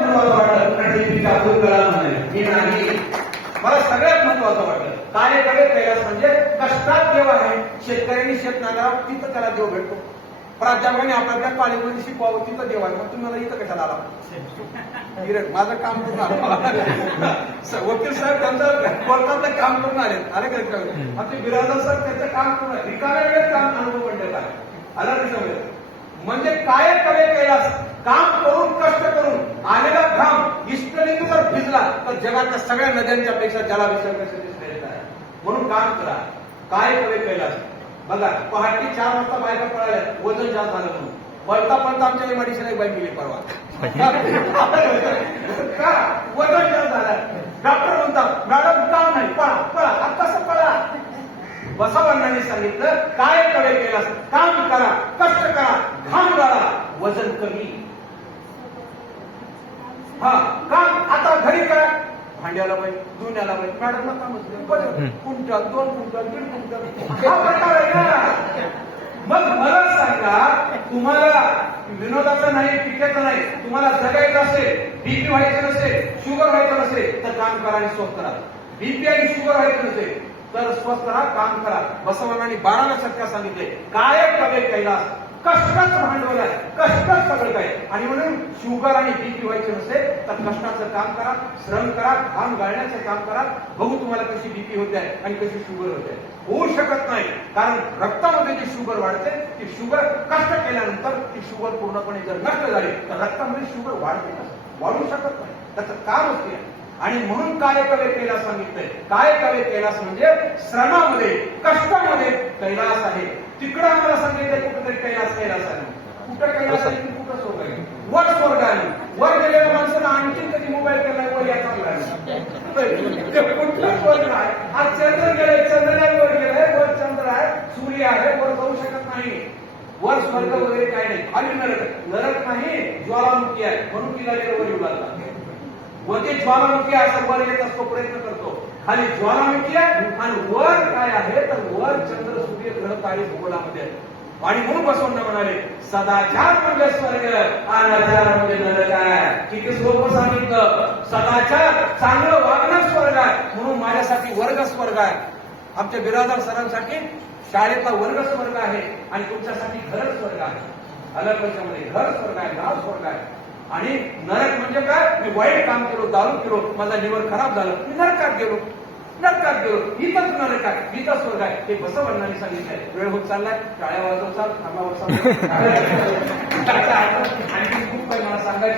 महत्वाचं वाटलं आणि ते अब्दुल कलाम म्हणाले मी नाही मला सगळ्यात महत्वाचं वाटलं कार्यकडे कैलास म्हणजे कष्टात देव आहे शेतकऱ्यांनी शेत नांगरावं तिथं त्याला देव भेटतो प्राध्यापकाने आपल्या कॉलेजमध्ये शिकवावं तिथं देव आहे मग तुम्ही मला इथं कशाला आला हिरक माझं काम करून आलं वकील साहेब त्यांचं कोर्टातलं काम करून आले आले का आमचे बिराजदार साहेब त्यांचं काम करून रिकाम्या वेळेत काम अनुभव म्हणतात आहे आला लक्षात? म्हणजे काय कडे कैलास काम करून कष्ट करून आलेला घाम इष्टलिंग जर भिजला जगातल्या सगळ्या नद्यांच्या पेक्षा जलाभिषेकाचे श्रेष्ठ आहे म्हणून काम करा. काय कवे कैलास? बघा पहाटे चार वाजता बायका पळाल्या वजन जास्त झालं म्हणून. पळता पळता आमच्या एमआयडीसीला एक बाई गेली परवा. का? वजन जास्त झालं. डॉक्टर म्हणतात मॅडम काम नाही? पळा पळा आता कसं पळा? बसवांनी सांगितलं. काय कवे केलास? काम करा कष्ट करा घाम गाळा वजन कमी हा काम आता घरी करा भांड्याला बाई धुण्याला बाई. मॅडमला काम क्विंटल दोन क्विंटल दीड क्विंटल हा प्रकार आहे ना. मग मला सांगा तुम्हाला विनोदाचं नाही टिकेचं नाही. तुम्हाला जगायचं असेल बीपी व्हायचं नसेल शुगर व्हायचं नसेल तर काम करा आणि स्वस्थ राहा. बीपी आणि शुगर व्हायचं नसेल तर स्वस्थ राहा काम करा. बसवनाने बाराव्या शतकात सांगितले काय कवे कैलास. कष्टच भांडवल आहे. कष्टच सगळं काय आणि म्हणून शुगर आणि बीपी व्हायचे नसेल तर कष्टाचं काम करा श्रम करा घाम गाळण्याचं काम करा. बघू तुम्हाला कशी बीपी होते आहे आणि कशी शुगर होते होऊ शकत नाही. कारण रक्तामध्ये जी शुगर वाढते ती शुगर कष्ट केल्यानंतर ती शुगर पूर्णपणे जर नष्ट झाली तर रक्तामध्ये शुगर वाढते वाढू शकत नाही. त्याचं काम ते आणि म्हणून काय कवे केला सांगितलंय? काय कवे कैलास म्हणजे श्रमामध्ये कष्ट तिकडं आम्हाला सांगितलंय कुठेतरी कैलास कैलास आहे कुठं कैलास आहे की कुठं स्वर्ग आहे? वर स्वर्ग आहे. वर गेलेल्या माणसाला आणखी कधी मोबाईल केलाय वर याचा ते कुठलं स्वर्ग आहे? आज चंद्र गेलंय चंद्रयान वर गेलंय वर चंद्र आहे सूर्य आहे वर जाऊ शकत नाही. वर स्वर्ग वगैरे काय नाही. खाली नरक नरक नाही ज्वालामुखी आहे. म्हणून तिला वर येऊ लागला वरती ज्वालामुखी आहे असं वर येत असतो प्रयत्न करतो. खाली ज्वालामुखी आहे आणि वर काय आहे? तर वर चंद्र सूर्य ग्रह तारे भूगोलामध्ये आहे. आणि म्हणून बसवून म्हणाले सदाचार म्हणजे स्वर्ग अनाचार म्हणजे नरक आहे. किती सोपं सांगितलं? सदाचार चांगलं वागणं स्वर्ग आहे. म्हणून माझ्यासाठी वर्ग स्वर्ग आहे. आमच्या बिरादार सरांसाठी शाळेतला वर्ग स्वर्ग आहे आणि तुमच्यासाठी घर स्वर्ग आहे. अलग वर्षामध्ये घर स्वर्ग आहे गाव स्वर्ग आहे. आणि नरक म्हणजे काय? मी वाईट काम केलो दारू केलो माझा लिव्हर खराब झालं मी नरकात गेलो. नरकात गेलो. इथंच नरक आहे इथं स्वर्ग आहे. हे बसवण्णाने सांगितलंय वेळ होत चाललाय. टाळ्या वाजवत चाल थांबावर चाल. आणखी खूप काही मला सांगायचं